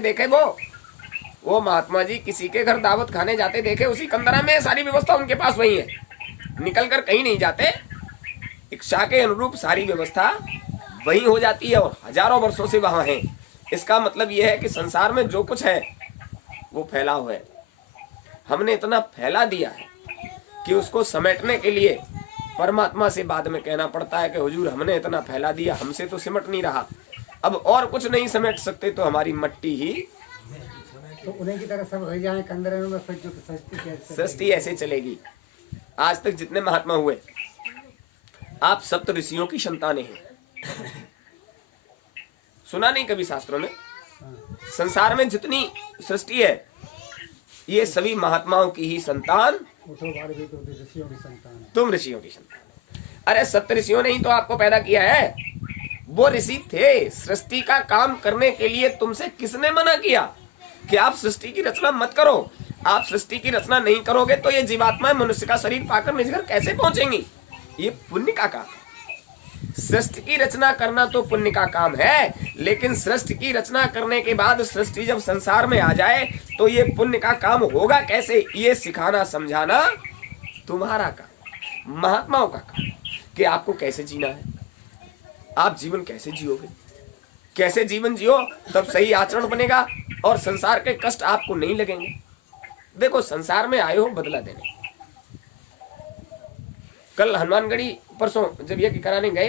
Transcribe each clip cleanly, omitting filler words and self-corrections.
देखे वो महात्मा जी किसी के घर दावत खाने जाते देखे, उसी कंदरा में सारी व्यवस्था उनके पास वही है, निकल कर कहीं नहीं जाते। इच्छा के अनुरूप सारी व्यवस्था वही हो जाती है और हजारों वर्षों से वहां है। इसका मतलब यह है कि संसार में जो कुछ है वो फैला हुआ है। हमने इतना फैला दिया है कि उसको समेटने के लिए परमात्मा से बाद में कहना पड़ता है कि हुजूर हमने इतना फैला दिया, हमसे तो सिमट नहीं रहा, अब और कुछ नहीं समेट सकते तो हमारी मट्टी ही तो उन्हीं की तरह सब हो जाए कंदरे में, फिर जो सृष्टि ऐसे चलेगी। आज तक जितने महात्मा हुए आप सप्त ऋषियों की संतानें हैं। सुना नहीं कभी शास्त्रों में? संसार में जितनी सृष्टि है ये सभी महात्माओं की ही संतान, तुम ऋषियों की संतान। अरे सप्त ऋषियों ने ही तो आपको पैदा किया है, वो ऋषि थे। सृष्टि का काम करने के लिए तुमसे किसने मना किया कि आप सृष्टि की रचना मत करो? आप सृष्टि की रचना नहीं करोगे तो ये जीवात्माएं मनुष्य का शरीर पाकर निज घर कैसे पहुंचेंगी? ये पुण्य का काम। सृष्टि की रचना करना तो पुण्य का काम है, लेकिन सृष्टि की रचना करने के बाद सृष्टि जब संसार में आ जाए तो ये पुण्य का काम होगा कैसे, ये सिखाना समझाना तुम्हारा काम, महात्माओं का काम, कि आपको कैसे जीना है, आप जीवन कैसे जियोगे, कैसे जीवन जियो तब सही आचरण बनेगा और संसार के कष्ट आपको नहीं लगेंगे। देखो संसार में आए हो बदला देने। कल हनुमानगढ़ी परसों जब यज्ञ कराने गए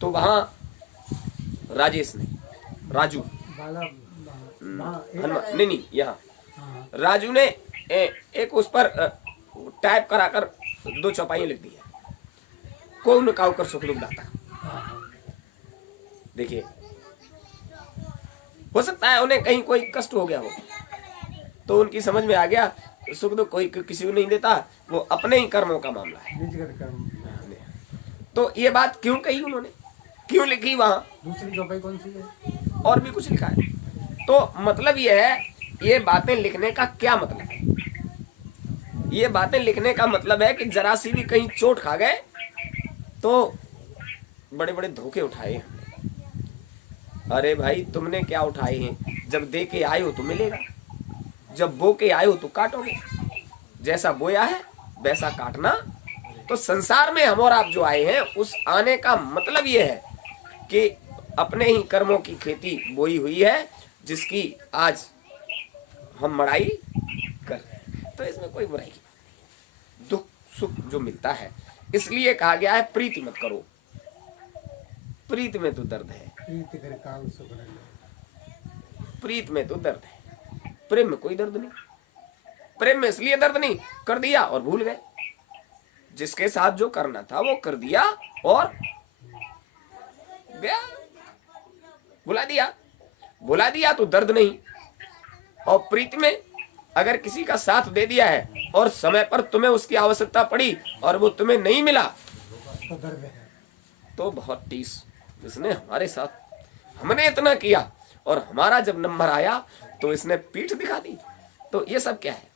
तो वहां राजेश ने, राजू नहीं यहाँ राजू ने एक उस पर टाइप कराकर 2 चौपाइयां लिख दी है, कौन काउकर सुख दुख दाता। देखिए हो सकता है उन्हें कहीं कोई कष्ट हो गया हो तो उनकी समझ में आ गया सुख दुख कोई किसी को नहीं देता, वो अपने ही कर्मों का मामला है। तो ये बात क्यों कही उन्होंने, क्यों लिखी वहां? दूसरी चौपाई कौन सी है? और भी कुछ लिखा है। तो मतलब ये है, ये बातें लिखने का क्या मतलब है? ये बातें लिखने का मतलब है कि जरा सी भी कहीं चोट खा गए तो बड़े बड़े धोखे उठाए हमने। अरे भाई तुमने क्या उठाए हैं? जब दे के आए हो तो मिलेगा, जब बो के आए हो तो काटोगे। जैसा बोया है वैसा काटना। तो संसार में हम और आप जो आए हैं उस आने का मतलब ये है कि अपने ही कर्मों की खेती बोई हुई है जिसकी आज हम मड़ाई कर रहे हैं। तो इसमें कोई बुराई नहीं, दुख सुख जो मिलता है। इसलिए कहा गया है प्रीति मत करो, प्रीत में तो दर्द है, प्रीत में तो दर्द है, प्रेम में कोई दर्द नहीं। प्रेम में इसलिए दर्द नहीं, कर दिया और भूल गए। जिसके साथ जो करना था वो कर दिया और गया, भुला दिया तो दर्द नहीं। और प्रीति में अगर किसी का साथ दे दिया है और समय पर तुम्हें उसकी आवश्यकता पड़ी और वो तुम्हें नहीं मिला तो दर्द है, तो बहुत टीस। इसने हमारे साथ हमने इतना किया और हमारा जब नंबर आया तो इसने पीठ दिखा दी। तो ये सब क्या है?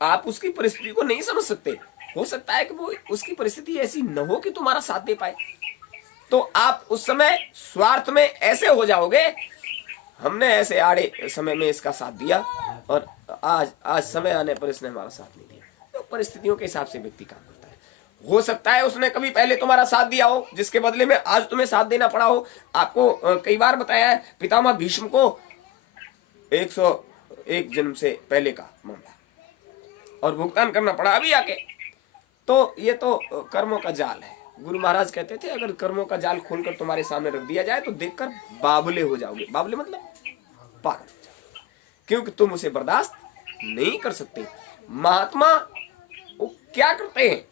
आप उसकी परिस्थिति को नहीं समझ सकते। हो सकता है कि वो उसकी परिस्थिति ऐसी न हो कि तुम्हारा साथ दे पाए, तो आप उस समय स्वार्थ में ऐसे हो जाओगे, हमने ऐसे आड़े समय में इसका साथ दिया और आज समय आने पर इसने हमारा साथ नहीं दिया। तो परिस्थितियों के हिसाब से व्यक्ति काम करता है। हो सकता है उसने कभी पहले तुम्हारा साथ दिया हो जिसके बदले में आज तुम्हें साथ देना पड़ा हो। आपको कई बार बताया है पितामह भीष्म को 101 जन्म से पहले का मामला और भुगतान करना पड़ा अभी आके। तो ये तो कर्मों का जाल है। गुरु महाराज कहते थे अगर कर्मों का जाल खोलकर तुम्हारे सामने रख दिया जाए तो देखकर बाबले हो जाओगे। बाबले मतलब पागल, क्योंकि तुम उसे बर्दाश्त नहीं कर सकते। महात्मा वो क्या करते हैं?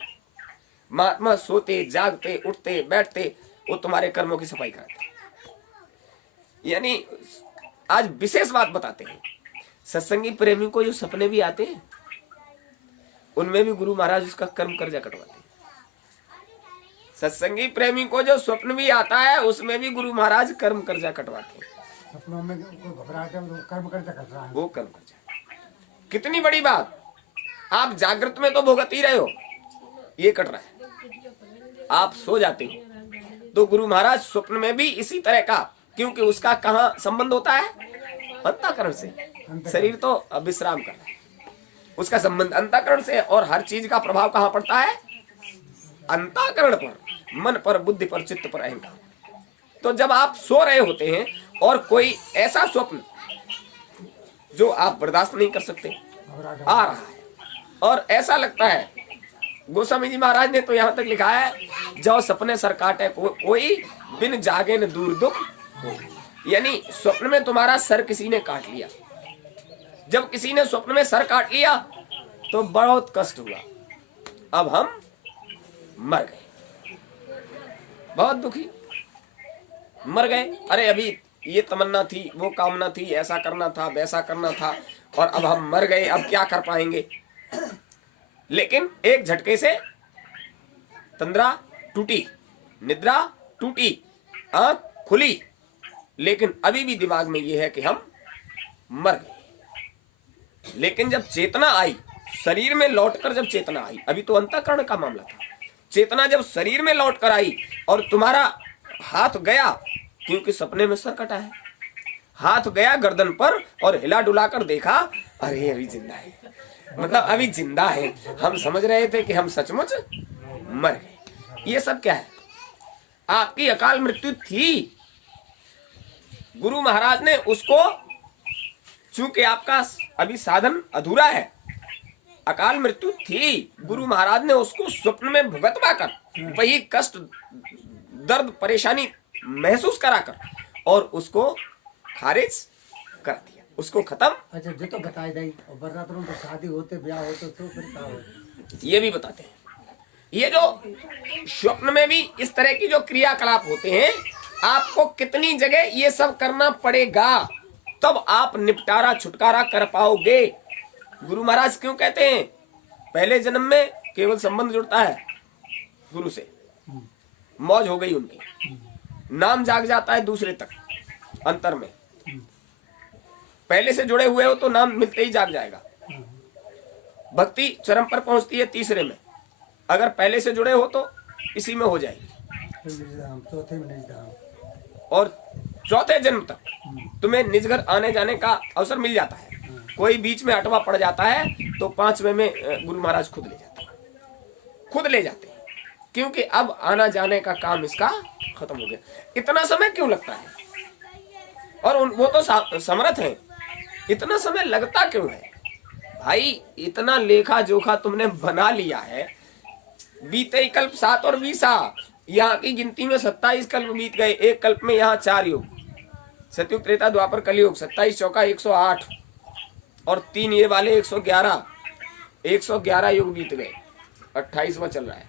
महात्मा सोते जागते उठते बैठते वो तुम्हारे कर्मों की सफाई कराते हैं। यानी आज विशेष बात बताते हैं, सत्संगी प्रेमी को जो सपने भी आते हैं उनमें भी गुरु महाराज उसका कर्म कर्जा कटवाते हैं। सत्संगी प्रेमी को जो स्वप्न भी आता है उसमें भी गुरु महाराज कर्म कर्जा कटवाते हैं। सपनों में घबराहट है, कर्म कर्जा कट रहा है, वो कर्म कर्जा। कितनी बड़ी बात, आप जागृत में तो भुगत ही रहे हो, ये कट रहा है। आप सो जाते हो तो गुरु महाराज स्वप्न में भी इसी तरह का क्योंकि उसका कहाँ संबंध होता है? अंतःकरण से। शरीर तो विश्राम कर रहा है, उसका संबंध अंतःकरण से। और हर चीज का प्रभाव कहाँ पड़ता है? अंतःकरण पर, मन पर, बुद्धि पर, चित्त पर, अहंकार। तो जब आप सो रहे होते हैं और कोई ऐसा स्वप्न जो आप बर्दाश्त नहीं कर सकते आ रहा है और ऐसा लगता है, गोस्वामी जी महाराज ने तो यहाँ तक लिखा है, जो सपने सर काटे कोई बिन जागे न दूर दुख हो। यानी स्वप्न में तुम्हारा सर किसी ने काट लिया। जब किसी ने स्वप्न में सर काट लिया तो बहुत कष्ट हुआ, अब हम मर गए, बहुत दुखी, मर गए। अरे अभी ये तमन्ना थी, वो कामना थी, ऐसा करना था, वैसा करना था, और अब हम मर गए, अब क्या कर पाएंगे। लेकिन एक झटके से तंद्रा टूटी, निद्रा टूटी, आंख खुली, लेकिन अभी भी दिमाग में ये है कि हम मर गए। लेकिन जब चेतना आई, शरीर में लौटकर जब चेतना आई, अभी तो अंतःकरण का मामला था, चेतना जब शरीर में लौटकर आई और तुम्हारा हाथ गया, क्योंकि सपने में सर कटा है, हाथ गया गर्दन पर और हिला डुलाकर देखा, अरे अभी जिंदा है, मतलब अभी जिंदा है। हम समझ रहे थे कि हम सचमुच मर गए। ये सब क्या है? आपकी अकाल मृत्यु थी। गुरु महाराज ने उसको, चूंकि आपका अभी साधन अधूरा है, अकाल मृत्यु थी, गुरु महाराज ने उसको स्वप्न में भुगतवा कर, वही कष्ट, दर्द, परेशानी महसूस कराकर और उसको खारिज कर दिया, उसको खत्म। अच्छा, जो तो बताई दी और बरसात में तो शादी होते, ब्याह होते, तो फिर क्या होता? ये भी बताते हैं। ये जो स्वप्न में भी इस तरह की जो क्रियाकलाप होते हैं, आपको कितनी जगह ये सब करना पड़ेगा, तब आप निपटारा छुटकारा कर पाओगे। गुरु महाराज क्यों कहते हैं पहले जन्म में केवल संबंध जुड़ता है गुरु से, मौज हो गई उनकी, नाम जाग जाता है दूसरे तक अंतर में। पहले से जुड़े हुए हो तो नाम मिलते ही जाग जाएगा। भक्ति चरम पर पहुंचती है तीसरे में, अगर पहले से जुड़े हो तो इसी में हो जाएगी। फिर निर्धाम, चौथे में निर्धाम, और चौथे जन्म तक तुम्हें निज घर आने जाने का अवसर मिल जाता है। कोई बीच में अटवा पड़ जाता है तो पांचवे में गुरु महाराज खुद ले जाते हैं, खुद ले जाते हैं, क्योंकि अब आना जाने का काम इसका खत्म हो गया। इतना समय क्यों लगता है? और वो तो समर्थ हैं, इतना समय लगता क्यों है भाई? इतना लेखा जोखा तुमने बना लिया है। बीते कल्प 7 और 20, यहाँ की गिनती में 27 कल्प बीत गए। एक कल्प में यहाँ 4 युग, सतयुग, त्रेता, द्वापर, कलयुग, 27 चौका 108 और 3 ये वाले 111, 111 युग बीत गए, 28वां चल रहा है।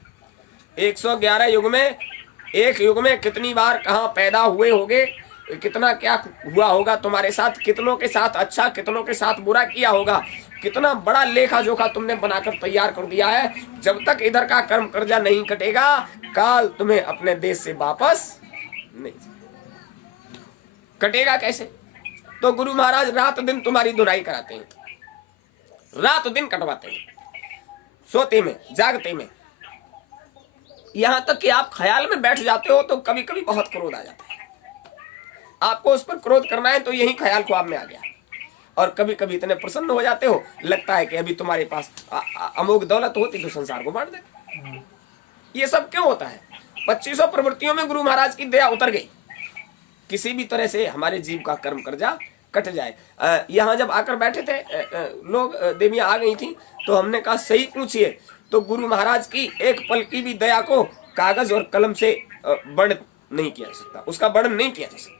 111 युग में, एक युग में कितनी बार कहाँ पैदा हुए होगे, कितना क्या हुआ होगा तुम्हारे साथ, कितनों के साथ अच्छा, कितनों के साथ बुरा किया होगा, कितना बड़ा लेखा जोखा तुमने बनाकर तैयार कर दिया है। जब तक इधर का कर्म कर्जा नहीं कटेगा, काल तुम्हें अपने देश से वापस नहीं कटेगा। कैसे? तो गुरु महाराज रात दिन तुम्हारी धुनाई कराते हैं, रात दिन कटवाते हैं, सोते में, जागते में, यहां तक कि आप ख्याल में बैठ जाते हो तो कभी कभी बहुत क्रोध आ जाता है। आपको उस पर क्रोध करना है तो यही ख्याल ख्वाब में आ गया। और कभी कभी इतने प्रसन्न हो जाते हो, लगता है कि अभी तुम्हारे पास अमोघ दौलत होती तो संसार को बांट देते। ये सब क्यों होता है? 2500 प्रवृत्तियों में गुरु महाराज की दया उतर गई, किसी भी तरह से हमारे जीव का कर्म कर्जा कट जाए। यहाँ जब आकर बैठे थे लोग, देवियां आ गई थी, तो हमने कहा सही पूछिए, तो गुरु महाराज की एक पल की भी दया को कागज और कलम से वर्णन नहीं किया जा सकता, उसका वर्णन नहीं किया जा सकता।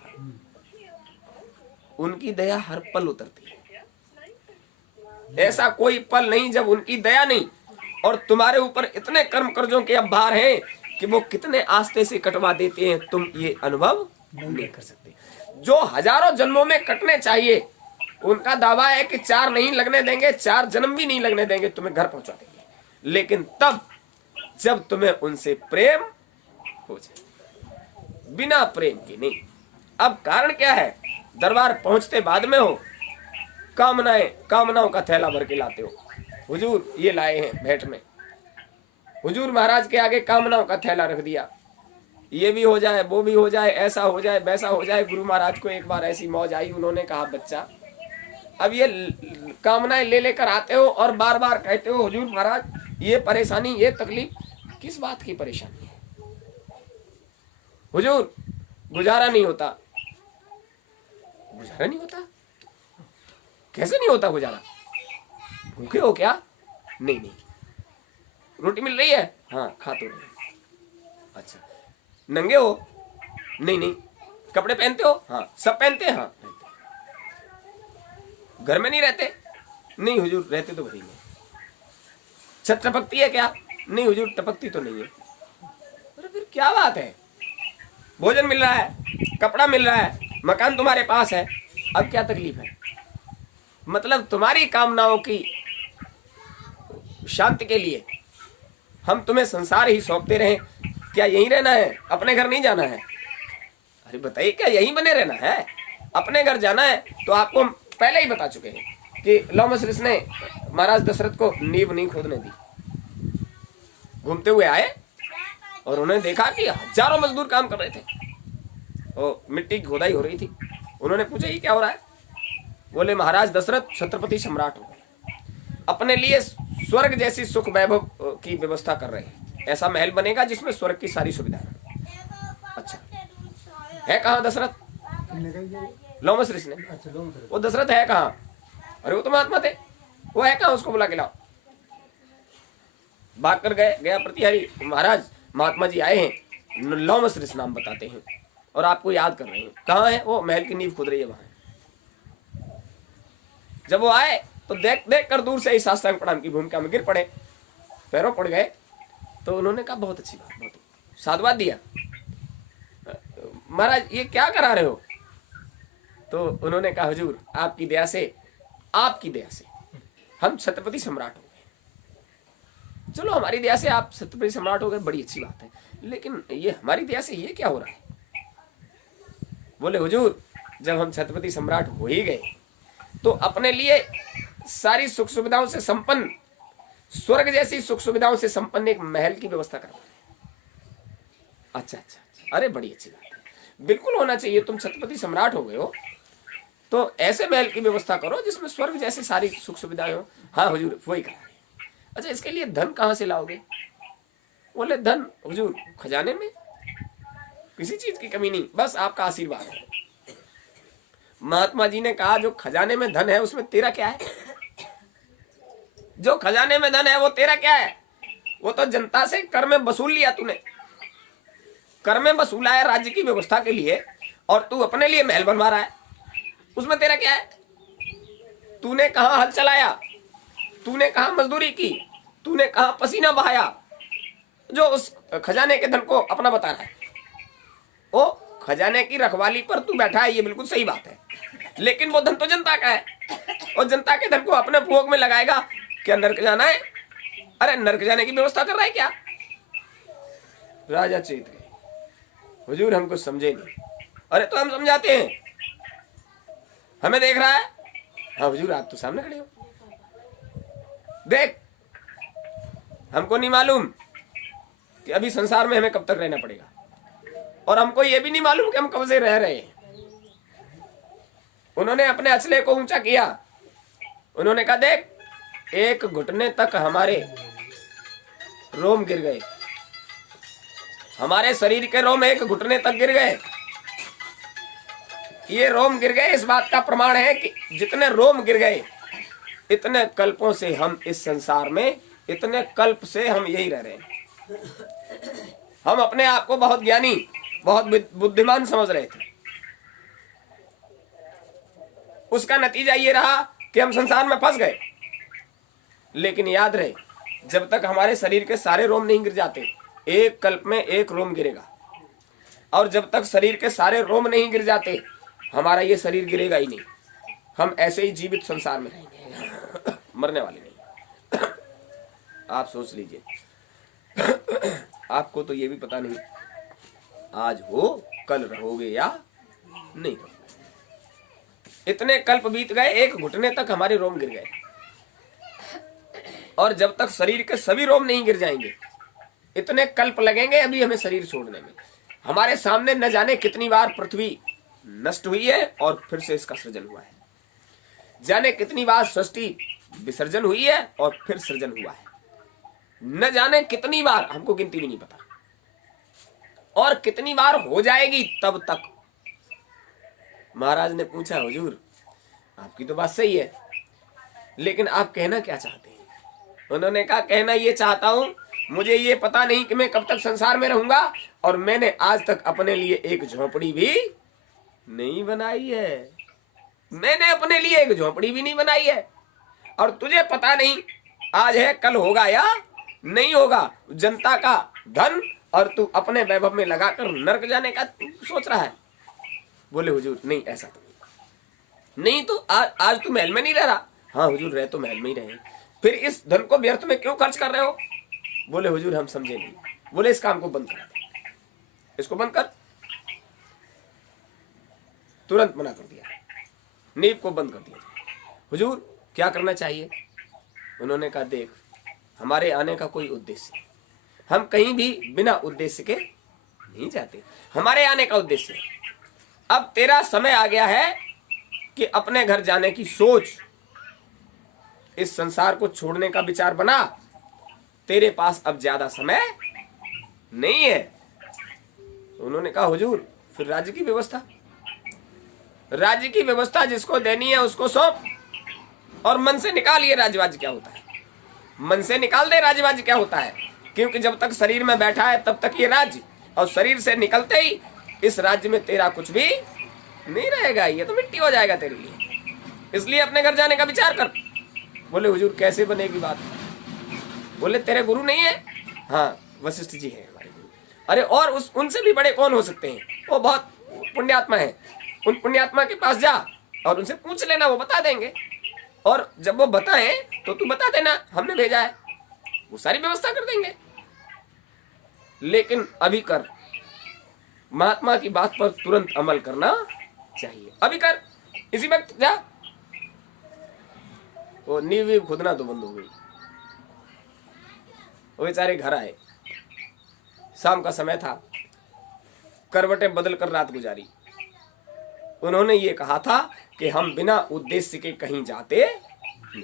उनकी दया हर पल उतरती है, ऐसा कोई पल नहीं जब उनकी दया नहीं। और तुम्हारे ऊपर इतने कर्म कर्जों के अब भार हैं कि वो कितने आस्ते से कटवा देते हैं, तुम ये अनुभव नहीं कर सकते। जो हजारों जन्मों में कटने चाहिए, उनका दावा है कि 4 नहीं लगने देंगे, 4 जन्म भी नहीं लगने देंगे, तुम्हें घर पहुंचा देंगे। लेकिन तब जब तुम्हें उनसे प्रेम हो जाए, बिना प्रेम के नहीं। अब कारण क्या है? दरबार पहुंचते बाद में हो, कामनाओं का थैला भर के लाते हो। हुजूर ये लाए हैं भेंट में, हुजूर महाराज के आगे कामनाओं का थैला रख दिया, ये भी हो जाए, वो भी हो जाए, ऐसा हो जाए, वैसा हो जाए। गुरु महाराज को एक बार ऐसी मौज आई, उन्होंने कहा बच्चा अब ये कामनाएं ले लेकर आते हो और बार बार कहते हो हुजूर महाराज ये परेशानी, ये तकलीफ, किस बात की परेशानी है हुजूर? गुजारा नहीं होता। गुजारा नहीं होता? कैसे नहीं होता गुजारा? भूखे हो क्या? नहीं नहीं। रोटी मिल रही है? हाँ खा तो रहे। अच्छा। नंगे हो? नहीं नहीं। कपड़े पहनते हो? हाँ। सब पहनते हैं? हाँ पहनते। घर में नहीं रहते? नहीं हुजूर रहते तो घर ही में। छत टपकती है क्या? नहीं हुजूर टपकती तो नहीं है। अरे फिर क्या बात है? भोजन मिल रहा है, कपड़ा मिल रहा है, मकान तुम्हारे पास है, अब क्या तकलीफ है? मतलब तुम्हारी कामनाओं की शांति के लिए हम तुम्हें संसार ही सौंपते रहे, क्या यहीं रहना है? अपने घर नहीं जाना है? अरे बताइए क्या यहीं बने रहना है? अपने घर जाना है तो आपको हम पहले ही बता चुके हैं कि लव मसरिस ने महाराज दशरथ को नींव नहीं खोदने दी। घूमते हुए आए और उन्होंने देखा कि हजारों मजदूर काम कर रहे थे और मिट्टी की खोदाई हो रही थी। उन्होंने पूछा ये क्या हो रहा है? बोले महाराज दशरथ छत्रपति सम्राट हो गए, अपने लिए स्वर्ग जैसी सुख वैभव की व्यवस्था कर रहे हैं। ऐसा महल बनेगा जिसमें स्वर्ग की सारी सुविधाएं। अच्छा है कहाँ दशरथ? लोमस ऋषि ने। अच्छा लोग वो दशरथ है कहाँ? अरे वो तो महात्मा थे, वो है कहाँ? उसको बुला के लाओ। भाग कर गया प्रतिहारी, महाराज महात्मा जी आए हैं, लोमस ऋषि नाम बताते हैं और आपको याद कर रहे हैं। कहाँ है? वो महल की नींव खुद रही है वहां। जब वो आए तो देख देख कर दूर से ही साष्टांग प्रणाम की भूमिका में गिर पड़े, पैरों पड़ गए। तो उन्होंने कहा बहुत अच्छी बात, बहुत साधुवाद दिया। महाराज ये क्या करा रहे हो? तो उन्होंने कहा हुजूर आपकी दया से हम छत्रपति सम्राट हो गए। चलो हमारी दया से आप छत्रपति सम्राट हो गए, बड़ी अच्छी बात है, लेकिन ये हमारी दया से ये क्या हो रहा है? बोले हुजूर जब हम छत्रपति सम्राट हो ही गए तो अपने लिए सारी सुख सुविधाओं से संपन्न, स्वर्ग जैसी सुख सुविधाओं से संपन्न एक महल की व्यवस्था करवा रहे। अच्छा अच्छा अच्छा, अरे बड़ी अच्छी बात है, बिल्कुल होना चाहिए। तुम छत्रपति सम्राट हो गए हो तो ऐसे महल की व्यवस्था करो जिसमें स्वर्ग जैसी सारी सुख सुविधाएं हो। हाँ हुजूर वही करा रहे। अच्छा इसके लिए धन कहाँ से लाओगे? बोले धन हुजूर खजाने में, किसी चीज की कमी नहीं, बस आपका आशीर्वाद है। महात्मा जी ने कहा जो खजाने में धन है उसमें तेरा क्या है? जो खजाने में धन है वो तेरा क्या है? वो तो जनता से कर में वसूल लिया तूने, कर में वसूला है राज्य की व्यवस्था के लिए, और तू अपने लिए महल बनवा रहा है, उसमें तेरा क्या है? तूने कहां हल चलाया? तूने कहां मजदूरी की? तूने कहां पसीना बहाया जो उस खजाने के धन को अपना बता रहा है? ओ खजाने की रखवाली पर तू बैठा है, ये बिल्कुल सही बात है, लेकिन वो धन तो जनता का है और जनता के धन को अपने भोग में लगाएगा। क्या नरक जाना है? अरे नरक जाने की व्यवस्था कर रहा है क्या? राजा चेत गए, हुजूर हम कुछ समझे नहीं। अरे तो हम समझाते हैं, हमें देख रहा है? हाँ हुजूर आप तो सामने खड़े हो, देख। हमको नहीं मालूम कि अभी संसार में हमें कब तक रहना पड़ेगा, और हमको ये भी नहीं मालूम कि हम कब से रह रहे हैं। उन्होंने अपने अचले को ऊंचा किया, उन्होंने कहा देख एक घुटने तक हमारे रोम गिर गए, हमारे शरीर के रोम एक घुटने तक गिर गए। ये रोम गिर गए इस बात का प्रमाण है कि जितने रोम गिर गए इतने कल्पों से हम इस संसार में, इतने कल्प से हम यही रह रहे हैं। हम अपने आप को बहुत ज्ञानी, बहुत बुद्धिमान समझ रहे थे, उसका नतीजा ये रहा कि हम संसार में फंस गए। लेकिन याद रहे जब तक हमारे शरीर के सारे रोम नहीं गिर जाते, एक कल्प में एक रोम गिरेगा, और जब तक शरीर के सारे रोम नहीं गिर जाते हमारा ये शरीर गिरेगा ही नहीं। हम ऐसे ही जीवित संसार में रहेंगे, मरने वाले नहीं। आप सोच लीजिए, आपको तो ये भी पता नहीं आज हो कल रहोगे या नहीं रहोगे। इतने कल्प बीत गए, एक घुटने तक हमारे रोम गिर गए, और जब तक शरीर के सभी रोम नहीं गिर जाएंगे इतने कल्प लगेंगे अभी हमें शरीर छोड़ने में। हमारे सामने न जाने कितनी बार पृथ्वी नष्ट हुई है और फिर से इसका सृजन हुआ है, जाने कितनी बार सृष्टि विसर्जन हुई है और फिर सृजन हुआ है, न जाने कितनी बार, हमको गिनती भी नहीं पता, और कितनी बार हो जाएगी तब तक। महाराज ने पूछा, हुजूर आपकी तो बात सही है, लेकिन आप कहना क्या चाहते हैं? उन्होंने कहा, कहना ये चाहता हूं, मुझे ये पता नहीं कि मैं कब तक संसार में रहूंगा, और मैंने आज तक अपने लिए एक झोपड़ी भी नहीं बनाई है। मैंने अपने लिए एक झोपड़ी भी नहीं बनाई है, और तुझे पता नहीं आज है कल होगा या नहीं होगा। जनता का धन और तू अपने वैभव में लगाकर नरक जाने का सोच रहा है। बोले, हुजूर नहीं, ऐसा तो नहीं तो आज तू महल में नहीं रह रहा? हाँ हुजूर, रह तो महल में ही रहे, फिर इस धन को व्यर्थ में क्यों खर्च कर रहे हो? बोले, हुजूर हम समझे नहीं। बोले, इस काम को बंद कर, इसको बंद कर। तुरंत मना कर दिया, नींव को बंद कर दिया। हुजूर क्या करना चाहिए? उन्होंने कहा, देख हमारे आने का कोई उद्देश्य है, हम कहीं भी बिना उद्देश्य के नहीं जाते, हमारे आने का उद्देश्य है। अब तेरा समय आ गया है कि अपने घर जाने की सोच, इस संसार को छोड़ने का विचार बना, तेरे पास अब ज्यादा समय नहीं है। उन्होंने कहा, हुजूर फिर राज्य की व्यवस्था? राज्य की व्यवस्था जिसको देनी है उसको सौंप, और मन से निकाल ये राज्यवाज्य क्या होता है, मन से निकाल दे राज्यवाज्य क्या होता है, क्योंकि जब तक शरीर में बैठा है तब तक ये राज्य, और शरीर से निकलते ही इस राज्य में तेरा कुछ भी नहीं रहेगा, ये तो मिट्टी हो जाएगा तेरे लिए, इसलिए अपने घर जाने का विचार कर। बोले, हुजूर कैसे बनेगी बात? बोले, तेरे गुरु नहीं है? हाँ वशिष्ठ जी हैं हमारे गुरु। अरे और उनसे भी बड़े कौन हो सकते हैं, वो बहुत पुण्यात्मा है, उन पुण्यात्मा के पास जा और उनसे पूछ लेना, वो बता देंगे, और जब वो बताएं तो तू बता देना हमने भेजा है, वो सारी व्यवस्था कर देंगे। लेकिन अभी कर, महात्मा की बात पर तुरंत अमल करना चाहिए, अभी कर, इसी वक्त जा। वो नींव खुदना तो बंद हो गई। वो बेचारे घर आए, शाम का समय था, करवटें बदल कर रात गुजारी। उन्होंने ये कहा था कि हम बिना उद्देश्य के कहीं जाते नहीं।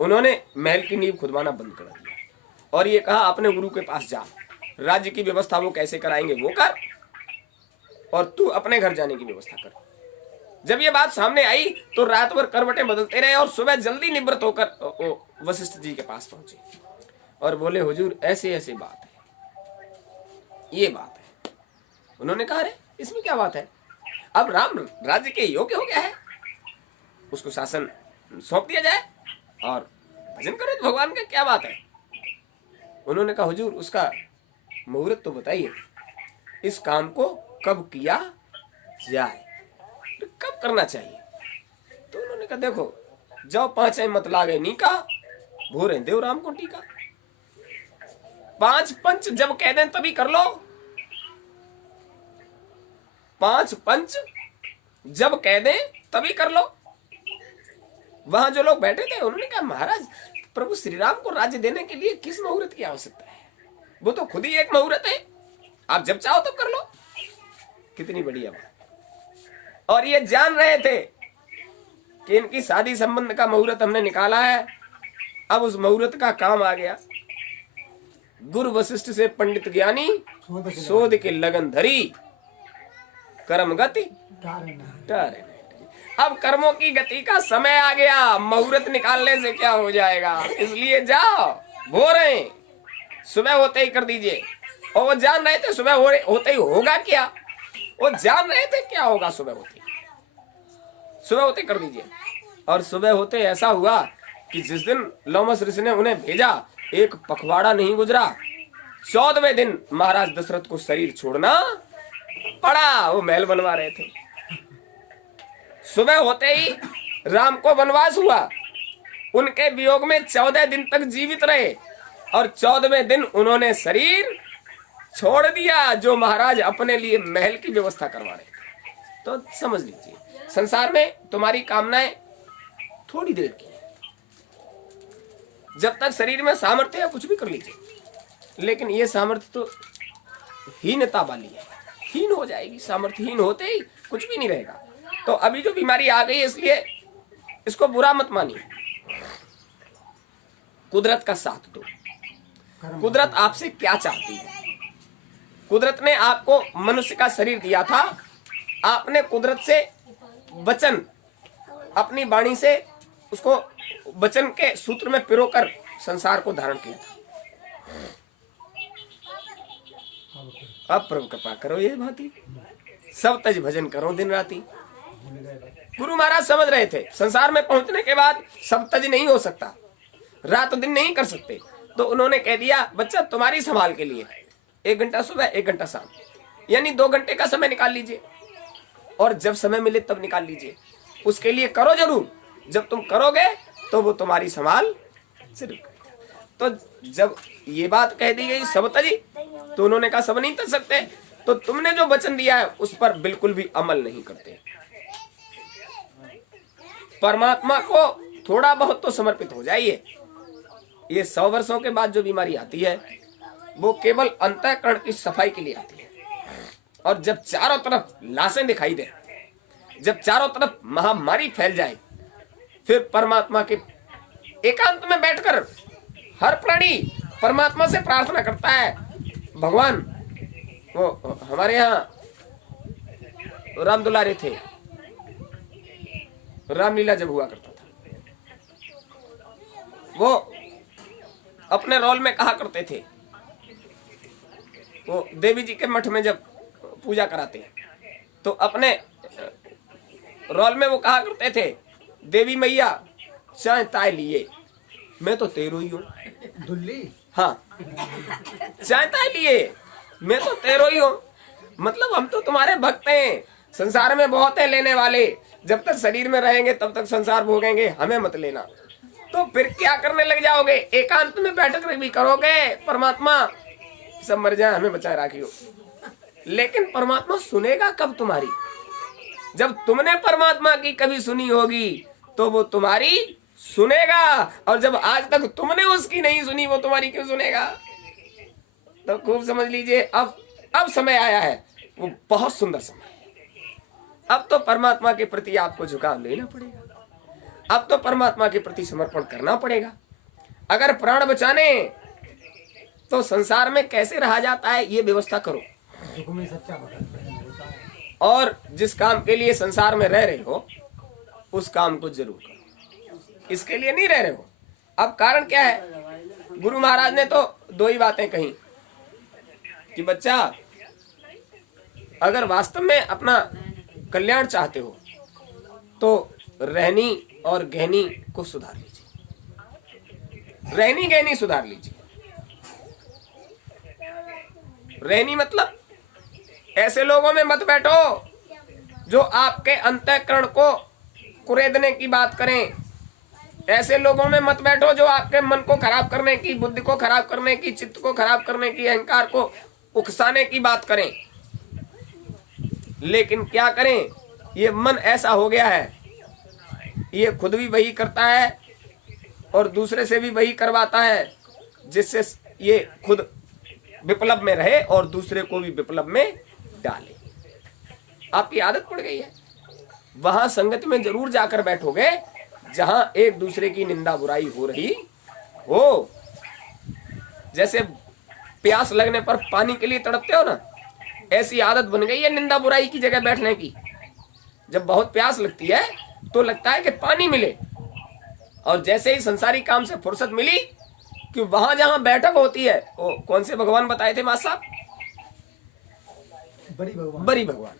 उन्होंने महल की नींव खुदवाना बंद कर दिया और ये कहा, अपने गुरु के पास जा, राज्य की व्यवस्था वो कैसे कराएंगे वो कर, और तू अपने घर जाने की व्यवस्था कर। जब ये बात सामने आई तो रात भर करवटें बदलते रहे और सुबह जल्दी निवृत्त होकर वशिष्ठ जी के पास पहुंचे और बोले, हुजूर ऐसे ऐसे बात है, ये बात है। उन्होंने कहा, अरे इसमें क्या बात है, अब राम राज्य के योग्य हो गया है, उसको शासन सौंप दिया जाए और भजन करो तो भगवान का, क्या बात है। उन्होंने कहा, हुजूर उसका मुहूर्त तो बताइए, इस काम को कब किया जाए, कब करना चाहिए? तो उन्होंने कहा, देखो जाओ 5 मत लागे नी का, भोरे देव राम को टीका। 5 पंच जब कह दें तभी कर लो, 5 पंच जब कह दें तभी कर लो। वहां जो लोग बैठे थे उन्होंने कहा, महाराज प्रभु श्री राम को राज्य देने के लिए किस मुहूर्त की आवश्यकता है, वो तो खुद ही एक मुहूर्त है, आप जब चाहो तब कर लो। कितनी बढ़िया बात। और ये जान रहे थे कि इनकी शादी संबंध का मुहूर्त हमने निकाला है, अब उस मुहूर्त का काम आ गया। गुरु वशिष्ठ से पंडित ज्ञानी शोध के लगन धरी, कर्म गति टारे। अब कर्मों की गति का समय आ गया, मुहूर्त निकालने से क्या हो जाएगा, इसलिए जाओ भोरे सुबह होते ही कर दीजिए। और वो जान रहे थे सुबह होते ही होगा क्या, वो जान रहे थे क्या होगा सुबह होते, सुबह होते कर दीजिए। और सुबह होते ऐसा हुआ कि जिस दिन लोमस ऋषि ने उन्हें भेजा, एक पखवाड़ा नहीं गुजरा, 14वें दिन महाराज दशरथ को शरीर छोड़ना पड़ा, वो महल बनवा रहे थे। सुबह होते ही राम को वनवास हुआ, उनके वियोग में 14 दिन तक जीवित रहे और 14वें दिन उन्होंने शरीर छोड़ दिया, जो महाराज अपने लिए महल की व्यवस्था करवा रहे थे। तो समझ लीजिए, संसार में तुम्हारी कामनाएं थोड़ी देर की है, जब तक शरीर में सामर्थ्य है कुछ भी कर लीजिए, लेकिन ये सामर्थ्य तो हीनता वाली है, हीन हो जाएगी, सामर्थ्यहीन होते ही कुछ भी नहीं रहेगा। तो अभी जो बीमारी आ गई है इसलिए इसको बुरा मत मानिए, कुदरत का साथ दो। कुदरत आपसे क्या चाहती है? कुदरत ने आपको मनुष्य का शरीर दिया था, आपने कुदरत से वचन, अपनी वाणी से उसको वचन के सूत्र में पिरोकर संसार को धारण किया था। अब प्रभु कृपा करो ये भांति, सब तज भजन करो दिन राती। गुरु महाराज समझ रहे थे संसार में पहुंचने के बाद सब तज नहीं हो सकता, रात दिन नहीं कर सकते, तो उन्होंने कह दिया बच्चा तुम्हारी संभाल के लिए 1 घंटा सुबह 1 घंटा शाम, यानी 2 घंटे का समय निकाल लीजिए, और जब समय मिले तब निकाल लीजिए, उसके लिए करो जरूर। जब तुम करोगे तो वो तुम्हारी संभाल जरूर करेगा। तो जब ये बात कह दी गई सब तजी, तो उन्होंने कहा सब नहीं तज सकते, तो तुमने जो वचन दिया है उस पर बिल्कुल भी अमल नहीं करते। परमात्मा को थोड़ा बहुत तो समर्पित हो जाइए। ये 100 वर्षों के बाद जो बीमारी आती है वो केवल अंतःकरण की सफाई के लिए आती है। और जब चारों तरफ लाशें दिखाई दे, जब चारों तरफ महामारी फैल जाए, फिर परमात्मा के एकांत में बैठकर हर प्राणी परमात्मा से प्रार्थना करता है, भगवान, वो हमारे यहाँ राम दुलारे थे, रामलीला जब हुआ करता था, वो अपने रोल में कहा करते थे, वो देवी जी के मठ में जब पूजा कराते तो अपने रोल में वो कहा करते थे, देवी मैया चाहे ताय लिए मैं तो तेरो ही हूँ। दुल्ली, हाँ, चाहे ताय लिए मैं तो तेरो ही हूँ। मतलब हम तो तुम्हारे भक्त हैं, संसार में बहुत है लेने वाले, जब तक शरीर में रहेंगे तब तक संसार भोगेंगे, हमें मत लेना। तो फिर क्या करने लग जाओगे? एकांत में बैठक भी करोगे, परमात्मा सब मर जाए हमें बचाए राखियो। लेकिन परमात्मा सुनेगा कब तुम्हारी? जब तुमने परमात्मा की कभी सुनी होगी तो वो तुम्हारी सुनेगा, और जब आज तक तुमने उसकी नहीं सुनी वो तुम्हारी क्यों सुनेगा? तो खूब समझ लीजिए, अब समय आया है, वो बहुत सुंदर समय है। अब तो परमात्मा के प्रति आपको झुकाव लेना पड़ेगा, अब तो परमात्मा के प्रति समर्पण करना पड़ेगा। अगर प्राण बचाने तो संसार में कैसे रहा जाता है ये व्यवस्था करो, में सच्चा होता है। और जिस काम के लिए संसार में रह रहे हो उस काम को जरूर करो, इसके लिए नहीं रह रहे हो। अब कारण क्या है? गुरु महाराज ने तो 2 ही बातें कही कि बच्चा, अगर वास्तव में अपना कल्याण चाहते हो तो रहनी और गहनी को सुधार लीजिए। रहनी गहनी सुधार लीजिए। रहनी मतलब ऐसे लोगों में मत बैठो जो आपके अंतःकरण को कुरेदने की बात करें। ऐसे लोगों में मत बैठो जो आपके मन को खराब करने की, बुद्धि को खराब करने की, चित्त को खराब करने की, अहंकार को उकसाने की बात करें। लेकिन क्या करें, ये मन ऐसा हो गया है, ये खुद भी वही करता है और दूसरे से भी वही करवाता है, जिससे ये खुद विप्लव में रहे और दूसरे को भी विप्लव में डाले। आपकी आदत पड़ गई है। वहां संगत में जरूर जाकर बैठोगे जहां एक दूसरे की निंदा बुराई हो रही हो। जैसे प्यास लगने पर पानी के लिए तड़पते हो ना, ऐसी आदत बन गई है निंदा बुराई की जगह बैठने की। जब बहुत प्यास लगती है तो लगता है कि पानी मिले, और जैसे ही संसारी काम से फुर्सत मिली कि वहां जहां बैठक होती है, वो कौन से भगवान बताए थे मास्टर साहब? बड़ी भगवान। बड़ी भगवान।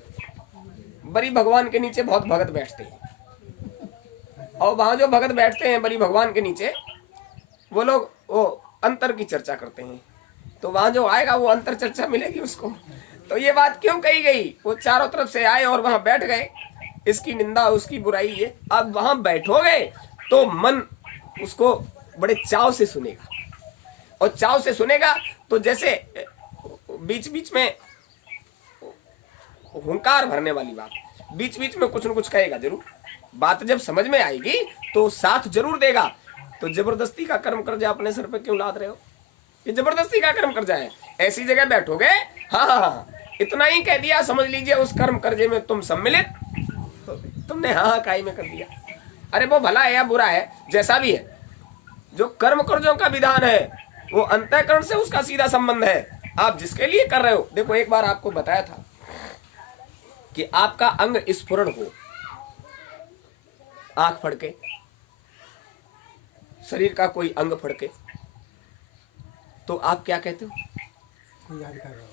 बड़ी भगवान के नीचे बहुत भगत बैठते हैं, और वहां जो भगत बैठते हैं बड़ी भगवान के नीचे, वो लोग वो अंतर की चर्चा करते हैं। तो वहां जो आएगा वो अंतर चर्चा मिलेगी उसको। तो ये बात क्यों कही गई? वो चारों तरफ से आए और वहां बैठ गए, इसकी निंदा उसकी बुराई ये। अब वहां बैठोगे तो मन उसको बड़े चाव से सुनेगा, और चाव से सुनेगा तो जैसे बीच बीच में हुंकार भरने वाली बात, बीच बीच में कुछ न कुछ कहेगा जरूर। बात जब समझ में आएगी तो साथ जरूर देगा। तो जबरदस्ती का कर्म कर जाए अपने सर पे क्यों लाद रहे हो? ये जबरदस्ती का कर्म कर जाए। ऐसी जगह बैठोगे हाँ, इतना ही कह दिया, समझ लीजिए उस कर्म कर्जे में तुम सम्मिलित हो गए। तुमने हाँ काई में कर दिया। अरे वो भला है या बुरा है, जैसा भी है, जो कर्म कर्जों का विधान है वो अंतःकरण से उसका सीधा संबंध है। आप जिसके लिए कर रहे हो, देखो एक बार आपको बताया था कि आपका अंग स्फुरण हो, आंख फड़के, शरीर का कोई अंग फड़के, तो आप क्या कहते हो? कोई याद कर रहा हो।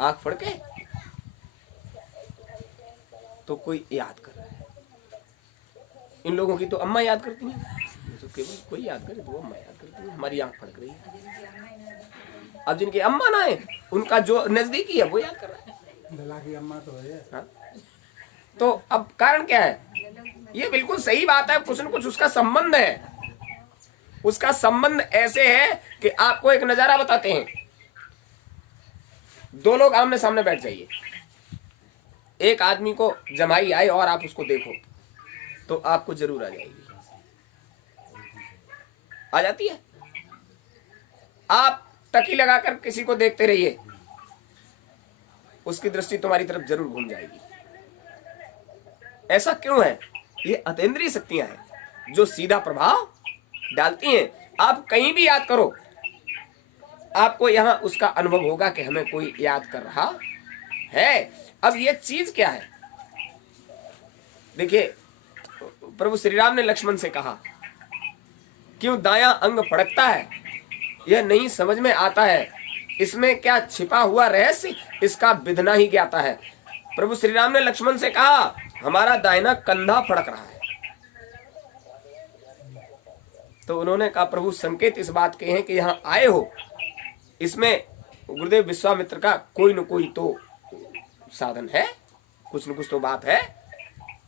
आंख फड़के तो कोई याद कर रहा है। इन लोगों की तो अम्मा याद करती हैं, तो केवल कोई याद करे तो अम्मा याद करती है, हमारी आंख फड़क रही है। अब जिनकी अम्मा ना है, उनका जो नजदीकी है वो याद कर रहा है। दला की अम्मा तो है। हाँ? तो अब कारण क्या है? ये बिल्कुल सही बात है, कुछ न कुछ उसका संबंध है। उसका संबंध ऐसे है कि आपको एक नजारा बताते हैं। दो लोग आमने सामने बैठ जाइए, एक आदमी को जमाई आए और आप उसको देखो तो आपको जरूर आ जाएगी, आ जाती है। आप टकी लगाकर किसी को देखते रहिए, उसकी दृष्टि तुम्हारी तरफ जरूर घूम जाएगी। ऐसा क्यों है? ये अतीन्द्रिय शक्तियां हैं जो सीधा प्रभाव डालती हैं। आप कहीं भी याद करो, आपको यहां उसका अनुभव होगा कि हमें कोई याद कर रहा है। अब ये चीज क्या है? देखिए, प्रभु श्री राम ने लक्ष्मण से कहा, क्यों दायां अंग फड़कता है, यह नहीं समझ में आता है, इसमें क्या छिपा हुआ रहस्य, इसका विधना ही ज्ञाता है। प्रभु श्री राम ने लक्ष्मण से कहा, हमारा दाहिना कंधा फड़क रहा है। तो उन्होंने कहा, प्रभु संकेत इस बात के हैं कि यहां आए हो, इसमें गुरुदेव विश्वामित्र का कोई न कोई तो साधन है, कुछ न कुछ तो बात है।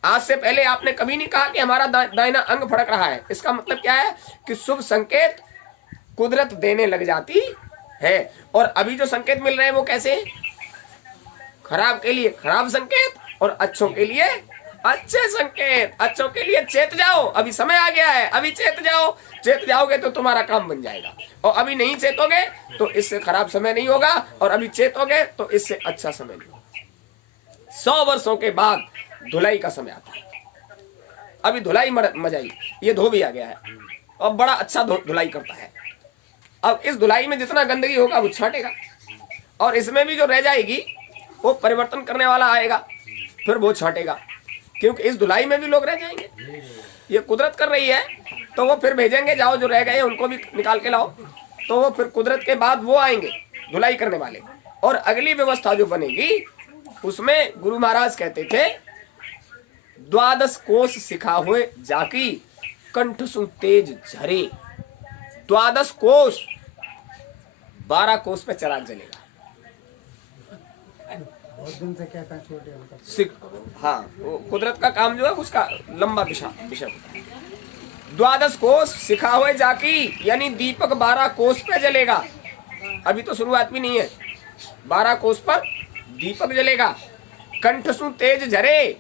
आज से पहले आपने कभी नहीं कहा कि हमारा दाहिना अंग फड़क रहा है। इसका मतलब क्या है कि शुभ संकेत कुदरत देने लग जाती है। और अभी जो संकेत मिल रहे हैं वो कैसे हैं? खराब के लिए खराब संकेत और अच्छों के लिए अच्छे संकेत। अच्छों के लिए चेत जाओ, अभी समय आ गया है, अभी चेत जाओ। चेत जाओगे तो तुम्हारा काम बन जाएगा, और अभी नहीं चेतोगे तो इससे खराब समय नहीं होगा, और अभी चेतोगे तो इससे अच्छा समय नहीं होगा। 100 वर्षों के बाद धुलाई का समय आता है। अभी धुलाई मजाई, ये धोबी आ गया है और बड़ा अच्छा धुलाई करता है। अब इस धुलाई में जितना गंदगी होगा वो छाटेगा, और इसमें भी जो रह जाएगी वो परिवर्तन करने वाला आएगा, फिर वो छाटेगा, क्योंकि इस धुलाई में भी लोग रह जाएंगे। ये कुदरत कर रही है, तो वो फिर भेजेंगे, जाओ जो रह गए उनको भी निकाल के लाओ। तो वो फिर कुदरत के बाद वो आएंगे धुलाई करने वाले, और अगली व्यवस्था जो बनेगी उसमें गुरु महाराज कहते थे, 12 कोस सिखा हुए जाकी, कंठ सु तेज झरे। 12 कोस, 12 कोस पे चराग जलेगा। बहुत दिन से क्या था छोटे हाँ, वो कुदरत का काम जो है उसका लंबा विषय होता है। 12 कोस सिखा हुए जाकी, यानी दीपक 12 कोस पे जलेगा। अभी तो शुरुआत भी नहीं है, 12 कोस पर दीपक जलेगा। कंठ सु तेज झरे,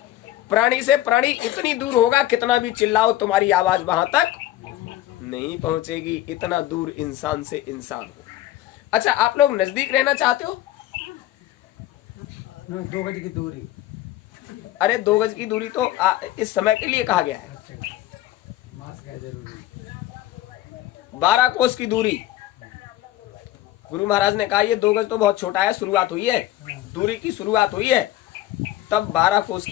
प्राणी से प्राणी इतनी दूर होगा, कितना भी चिल्लाओ तुम्हारी आवाज वहां तक नहीं पहुंचेगी, इतना दूर इंसान से इंसान हो। अच्छा, आप लोग नजदीक रहना चाहते हो? 2 गज की दूरी। अरे 2 गज की दूरी तो इस समय के लिए कहा गया है। मास्क है जरूरी। 12 कोस की दूरी, गुरु महाराज ने कहा ये 2 गज तो बहुत छोटा है, शुरुआत हुई है, दूरी की शुरुआत हुई है, तब 12 कोस की